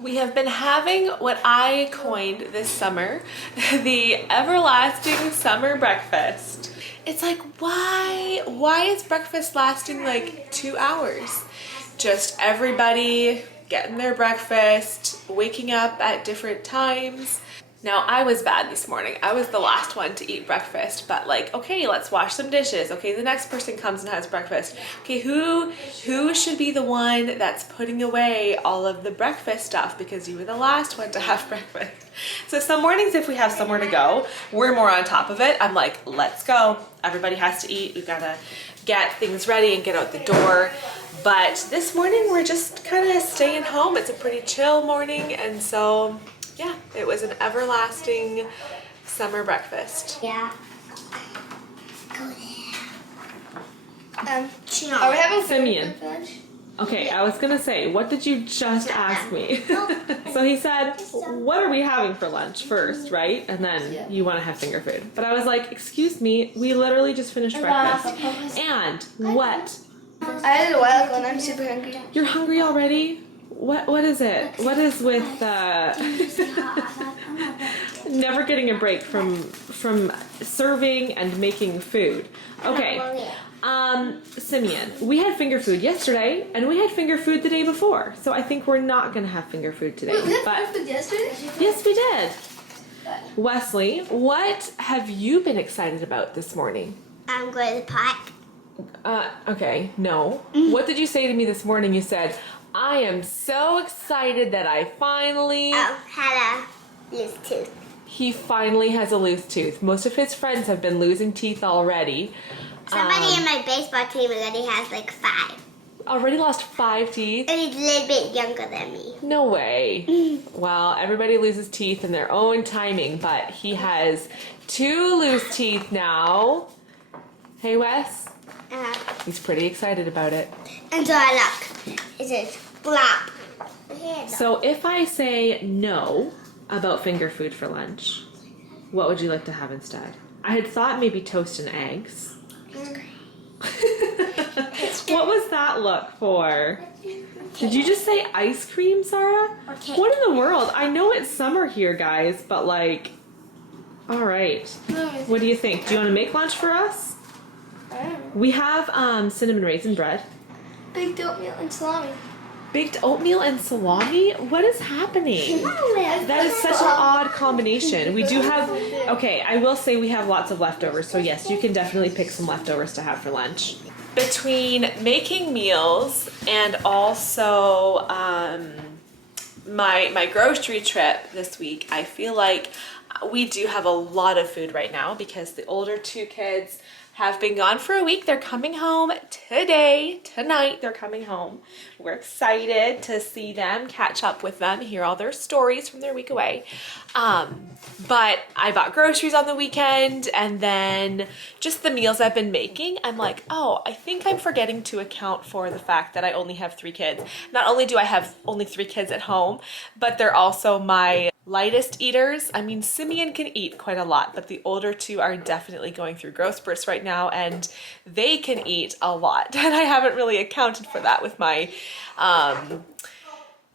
We have been having what I coined this summer, the everlasting summer breakfast. It's like, why is breakfast lasting like 2 hours? Just everybody getting their breakfast, waking up at different times. Now, I was bad this morning. I was the last one to eat breakfast, but like, okay, let's wash some dishes. Okay, the next person comes and has breakfast. Okay, who should be the one that's putting away all of the breakfast stuff because you were the last one to have breakfast? So some mornings, if we have somewhere to go, we're more on top of it. I'm like, let's go. Everybody has to eat. We've got to get things ready and get out the door. But this morning, we're just kind of staying home. It's a pretty chill morning, and so yeah, it was an everlasting summer breakfast. Yeah. Go there. Are we having Simeon. for lunch? Okay, I was gonna say, what did you just ask me? So he said, what are we having for lunch first, right? And then you want to have finger food. But I was like, excuse me, we literally just finished breakfast. And what? I had it a while ago and I'm super hungry. You're hungry already? What is it? What is with never getting a break from serving and making food? Okay. Simeon, we had finger food yesterday and we had finger food the day before. So I think we're not gonna have finger food today. Wait, we had but finger food yesterday? yes, we did. Wesley, what have you been excited about this morning? I'm going to the park. Okay, no. What did you say to me this morning? You said, I am so excited that I finally... Had a loose tooth. He finally has a loose tooth. Most of his friends have been losing teeth already. Somebody in my baseball team already has like 5. Already lost 5 teeth? And he's a little bit younger than me. No way. Well, everybody loses teeth in their own timing, but he has 2 loose teeth now. Hey, Wes? He's pretty excited about it. And so I look. It says flop. So if I say no about finger food for lunch, what would you like to have instead? I had thought maybe toast and eggs. What was that look for? Did you just say ice cream, Sarah? Okay. What in the world? I know it's summer here, guys, but like, all right. What do you think? Do you want to make lunch for us? We have cinnamon raisin bread. Baked oatmeal and salami. Baked oatmeal and salami? What is happening? That is such an odd combination. We do have, okay, I will say we have lots of leftovers, so yes, you can definitely pick some leftovers to have for lunch. Between making meals and also my grocery trip this week, I feel like we do have a lot of food right now because the older 2 kids have been gone for a week. They're coming home tonight they're coming home. We're excited to see them, catch up with them, hear all their stories from their week away. But I bought groceries on the weekend, and then just the meals I've been making, I'm like, oh, I think I'm forgetting to account for the fact that I only have 3 kids. Not only do I have only 3 kids at home, but they're also my lightest eaters. I mean, Simeon can eat quite a lot, but the older 2 are definitely going through growth spurts right now, and they can eat a lot. And I haven't really accounted for that with my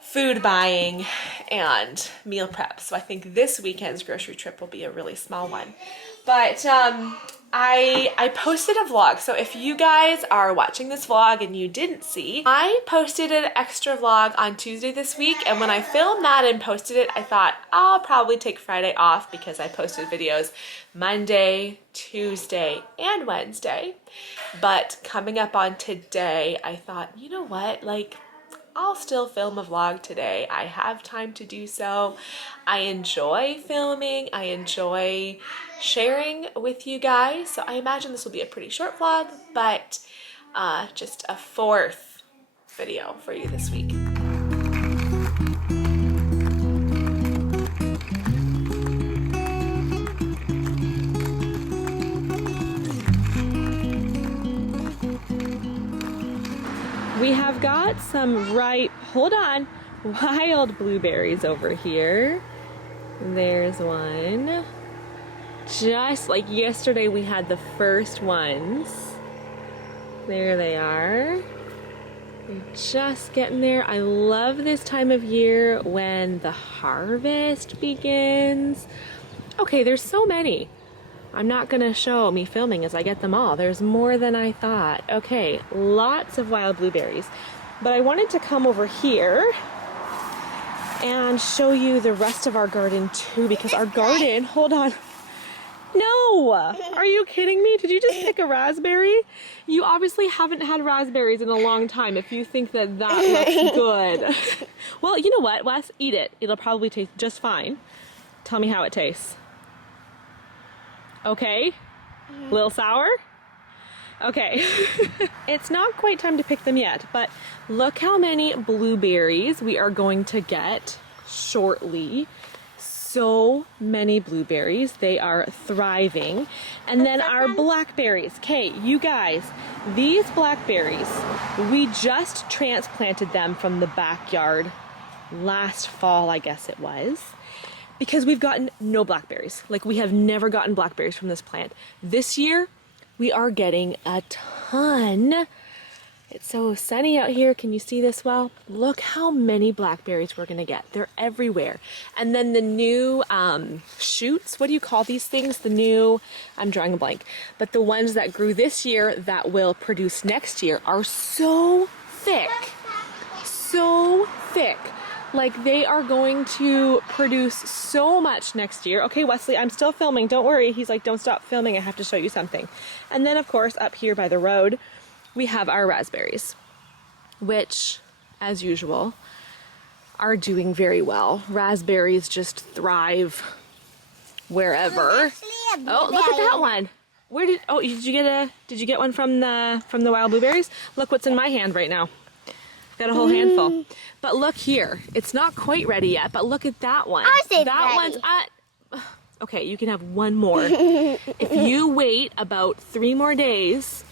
food buying and meal prep. So I think this weekend's grocery trip will be a really small one. But I posted a vlog. So if you guys are watching this vlog and you didn't see, I posted an extra vlog on Tuesday this week. And when I filmed that and posted it, I thought I'll probably take Friday off because I posted videos Monday, Tuesday, and Wednesday. But coming up on today, I thought, you know what, like, I'll still film a vlog today. I have time to do so. I enjoy filming. I enjoy sharing with you guys. So I imagine this will be a pretty short vlog, but just a 4th video for you this week. We have got some ripe, hold on, wild blueberries over here. There's one. Just like yesterday we had the first ones. There they are. We're just getting there. I love this time of year when the harvest begins. Okay, there's so many. I'm not gonna show me filming as I get them all. There's more than I thought. Okay, lots of wild blueberries. But I wanted to come over here and show you the rest of our garden too, because our garden, hold on. No, are you kidding me? Did you just pick a raspberry? You obviously haven't had raspberries in a long time if you think that that looks good. Well, you know what, Wes, eat it. It'll probably taste just fine. Tell me how it tastes. Okay, a little sour? Okay, it's not quite time to pick them yet, but look how many blueberries we are going to get shortly. So many blueberries, they are thriving. And then our blackberries. Okay, you guys, these blackberries, we just transplanted them from the backyard last fall, I guess it was, because we've gotten no blackberries. Like, we have never gotten blackberries from this plant. This year, we are getting a ton. It's so sunny out here. Can you see this well? Look how many blackberries we're gonna get. They're everywhere. And then the new shoots, what do you call these things? The new, I'm drawing a blank, but the ones that grew this year that will produce next year are so thick. So thick. Like, they are going to produce so much next year. Okay, Wesley, I'm still filming. Don't worry. He's like, don't stop filming. I have to show you something. And then, of course, up here by the road, we have our raspberries, which, as usual, are doing very well. Raspberries just thrive wherever. Oh, look at that one. Where did, oh, did you get one from the wild blueberries? Look what's in my hand right now. Got a whole handful. But look here. It's not quite ready yet, but look at that one. That one's at, okay, you can have one more. If you wait about 3 more days,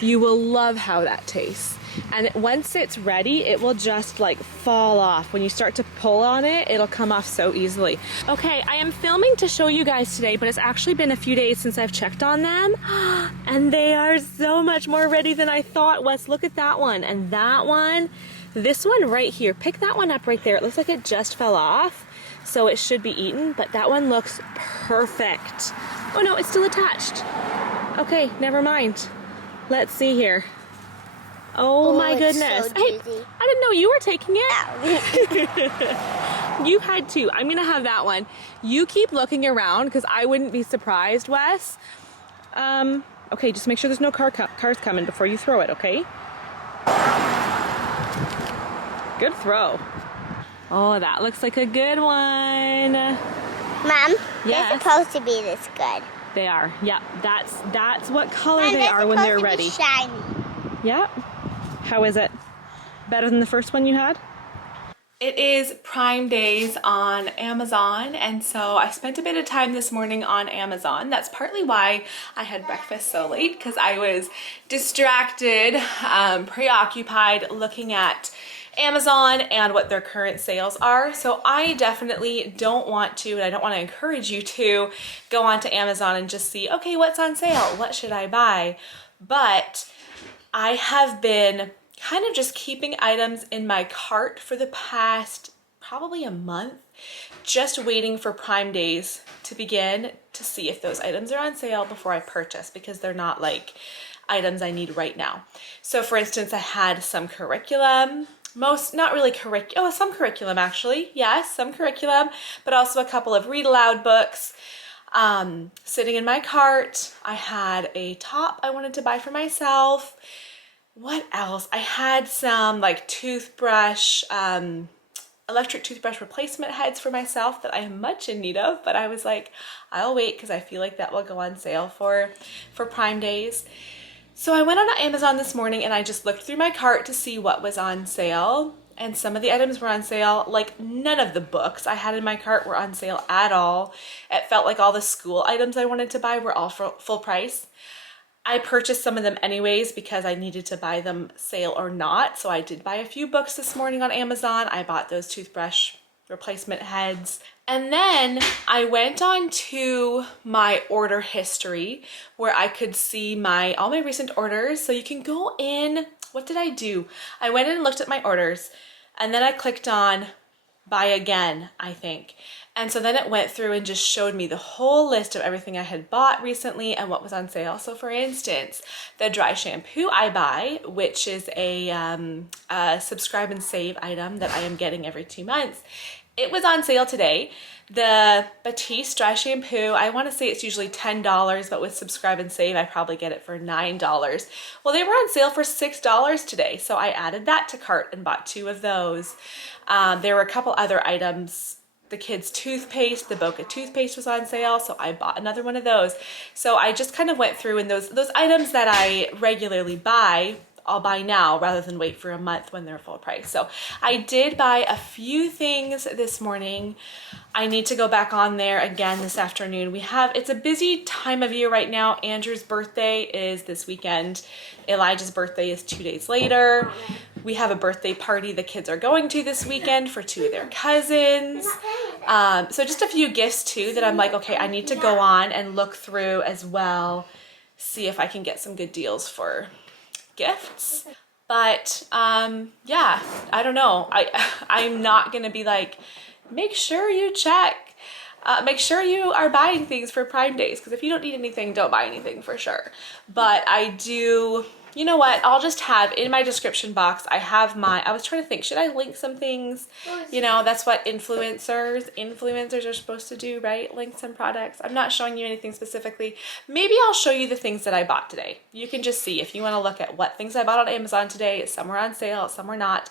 you will love how that tastes. And once it's ready, it will just like fall off. When you start to pull on it, it'll come off so easily. Okay, I am filming to show you guys today, but it's actually been a few days since I've checked on them. And they are so much more ready than I thought. Wes, look at that one. And that one, this one right here. Pick that one up right there. It looks like it just fell off, so it should be eaten, but that one looks perfect. Oh no, it's still attached. Okay, never mind. Let's see here. Oh my goodness. So hey, I didn't know you were taking it. You had to. I'm gonna have that one. You keep looking around because I wouldn't be surprised, Wes. Okay, just make sure there's no cars coming before you throw it, okay? Good throw. Oh, that looks like a good one. Mom, Yes. they're supposed to be this good. They are. Yep. That's what color Mom, they are when they're supposed to be ready. shiny. Yep. How is it? Better than the first one you had? It is Prime Days on Amazon, and so I spent a bit of time this morning on Amazon. That's partly why I had breakfast so late, because I was distracted, preoccupied looking at Amazon and what their current sales are. So I definitely don't want to, and I don't want to encourage you to go onto Amazon and just see, okay, what's on sale? What should I buy? But I have been kind of just keeping items in my cart for the past probably a month, just waiting for Prime Days to begin to see if those items are on sale before I purchase, because they're not like items I need right now. So for instance, I had some curriculum, some curriculum actually, yes, some curriculum, but also a couple of read aloud books sitting in my cart. I had a top I wanted to buy for myself. What else? I had some like electric toothbrush replacement heads for myself that I am much in need of, but I was like, I'll wait because I feel like that will go on sale for Prime Days. So I went on Amazon this morning and I just looked through my cart to see what was on sale, and some of the items were on sale. Like, none of the books I had in my cart were on sale at all. It felt like all the school items I wanted to buy were all full price. I purchased some of them anyways because I needed to buy them sale or not. So I did buy a few books this morning on Amazon. I bought those toothbrush replacement heads. And then I went on to my order history where I could see all my recent orders. So you can go in what did I do? I went in and looked at my orders, and then I clicked on buy again, I think. And so then it went through and just showed me the whole list of everything I had bought recently and what was on sale. So for instance, the dry shampoo I buy, which is a subscribe and save item that I am getting every 2 months, it was on sale today. The Batiste dry shampoo, I want to say it's usually $10, but with subscribe and save, I probably get it for $9. Well, they were on sale for $6 today, so I added that to cart and bought 2 of those. There were a couple other items. The kids' toothpaste, the Boca toothpaste was on sale, so I bought another one of those. So I just kind of went through, and those items that I regularly buy, I'll buy now rather than wait for a month when they're full price. So I did buy a few things this morning. I need to go back on there again this afternoon. It's a busy time of year right now. Andrew's birthday is this weekend. Elijah's birthday is 2 days later. We have a birthday party the kids are going to this weekend for 2 of their cousins. So just a few gifts too that I'm like, okay, I need to go on and look through as well, see if I can get some good deals for gifts. But yeah, I don't know. I'm not gonna be like, make sure you check. Make sure you are buying things for Prime Days, because if you don't need anything, don't buy anything for sure. But I do, you know what, I'll just have in my description box, I was trying to think, should I link some things? You know, that's what influencers are supposed to do, right? Link some products. I'm not showing you anything specifically. Maybe I'll show you the things that I bought today. You can just see if you want to look at what things I bought on Amazon today. Some were on sale, some were not.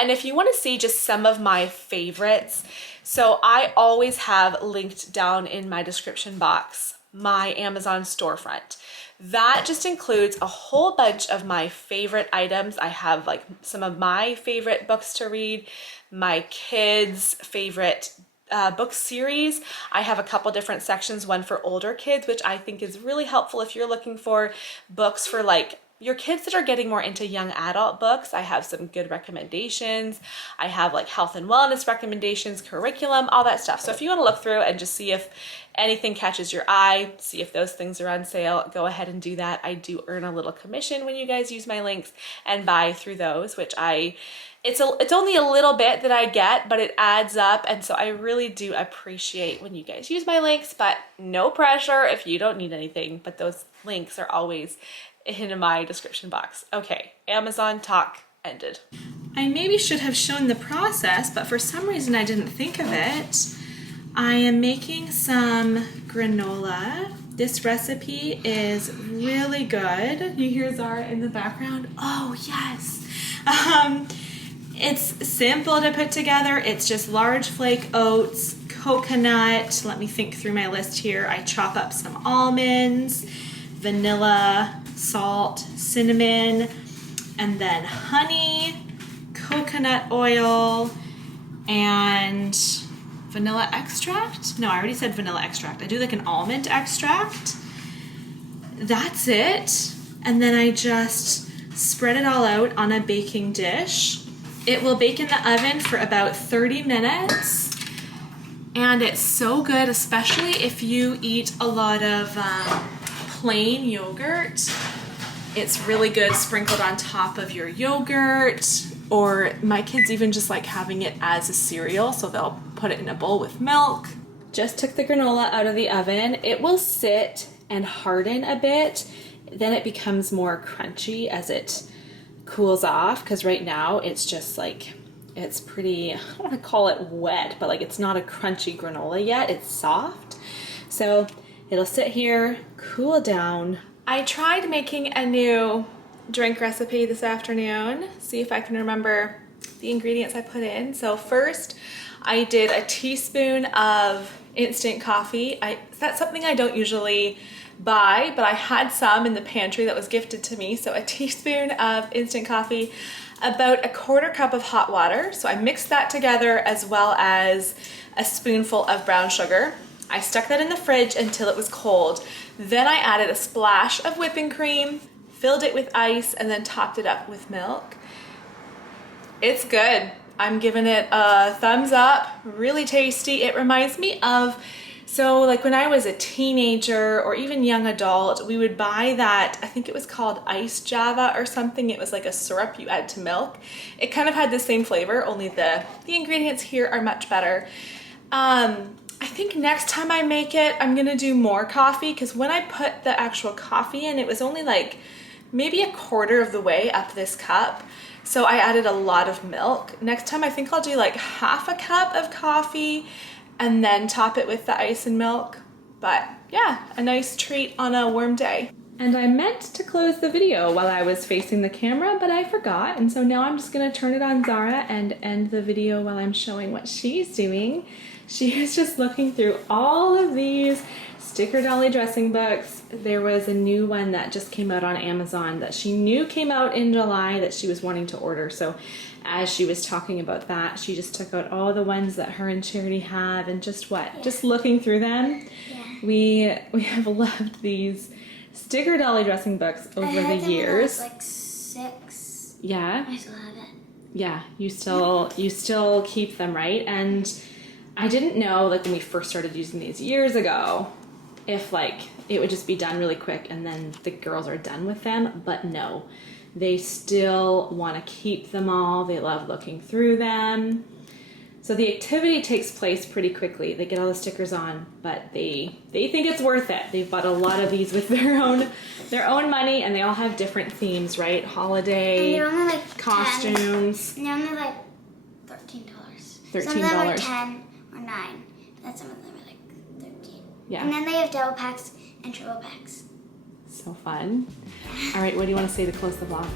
And if you want to see just some of my favorites, so I always have linked down in my description box my Amazon storefront. That just includes a whole bunch of my favorite items. I have like some of my favorite books to read, my kids' favorite book series. I have a couple different sections, one for older kids, which I think is really helpful if you're looking for books for like your kids that are getting more into young adult books. I have some good recommendations. I have like health and wellness recommendations, curriculum, all that stuff. So if you want to look through and just see if anything catches your eye, see if those things are on sale, go ahead and do that. I do earn a little commission when you guys use my links and buy through those, which it's only a little bit that I get, but it adds up. And so I really do appreciate when you guys use my links, but no pressure if you don't need anything, but those links are always in my description box. Okay, Amazon talk ended. I maybe should have shown the process, but for some reason I didn't think of it. I am making some granola. This recipe is really good. You hear Zara in the background? Oh yes. It's simple to put together. It's just large flake oats, coconut. Let me think through my list here. I chop up some almonds, vanilla, salt, cinnamon, and then honey, coconut oil, and vanilla extract. No, I already said vanilla extract. I do like an almond extract. That's it. And then I just spread it all out on a baking dish. It will bake in the oven for about 30 minutes. And it's so good, especially if you eat a lot of plain yogurt. It's really good sprinkled on top of your yogurt, or my kids even just like having it as a cereal, so they'll put it in a bowl with milk. Just took the granola out of the oven. It will sit and harden a bit, then it becomes more crunchy as it cools off, because right now it's just like, it's pretty, I don't want to call it wet, but like it's not a crunchy granola yet, it's soft. So it'll sit here, cool down. I tried making a new drink recipe this afternoon, see if I can remember the ingredients I put in. So first I did a teaspoon of instant coffee. That's something I don't usually buy, but I had some in the pantry that was gifted to me. So a teaspoon of instant coffee, about a quarter cup of hot water. So I mixed that together, as well as a spoonful of brown sugar. I stuck that in the fridge until it was cold. Then I added a splash of whipping cream, filled it with ice, and then topped it up with milk. It's good. I'm giving it a thumbs up. Really tasty. It reminds me of So like when I was a teenager or even young adult, we would buy that, I think it was called Ice Java or something. It was like a syrup you add to milk. It kind of had the same flavor, only the ingredients here are much better. I think next time I make it, I'm gonna do more coffee, because when I put the actual coffee in, it was only like maybe a quarter of the way up this cup. So I added a lot of milk. Next time I think I'll do like half a cup of coffee and then top it with the ice and milk. But yeah, a nice treat on a warm day. And I meant to close the video while I was facing the camera, but I forgot. And so now I'm just gonna turn it on Zara and end the video while I'm showing what she's doing. She is just looking through all of these sticker dolly dressing books. There was a new one that just came out on Amazon that she knew came out in July that she was wanting to order. So as she was talking about that, she just took out all the ones that her and Charity have and just just looking through them. Yeah. We have loved these sticker dolly dressing books over the years. I had them when I was like 6. Yeah. I still have it. Yeah, you still keep them, right? And I didn't know, like when we first started using these years ago, if like it would just be done really quick and then the girls are done with them, but no, they still want to keep them all. They love looking through them. So the activity takes place pretty quickly. They get all the stickers on, but they think it's worth it. They've bought a lot of these with their own money, and they all have different themes, right? Holiday, and they're only like costumes. 10. And they're only like $13. $13. Some of them are 10 or 9. But some of them are like 13. Yeah. And then they have double packs and triple packs. So fun. All right, what do you want to say to close the vlog?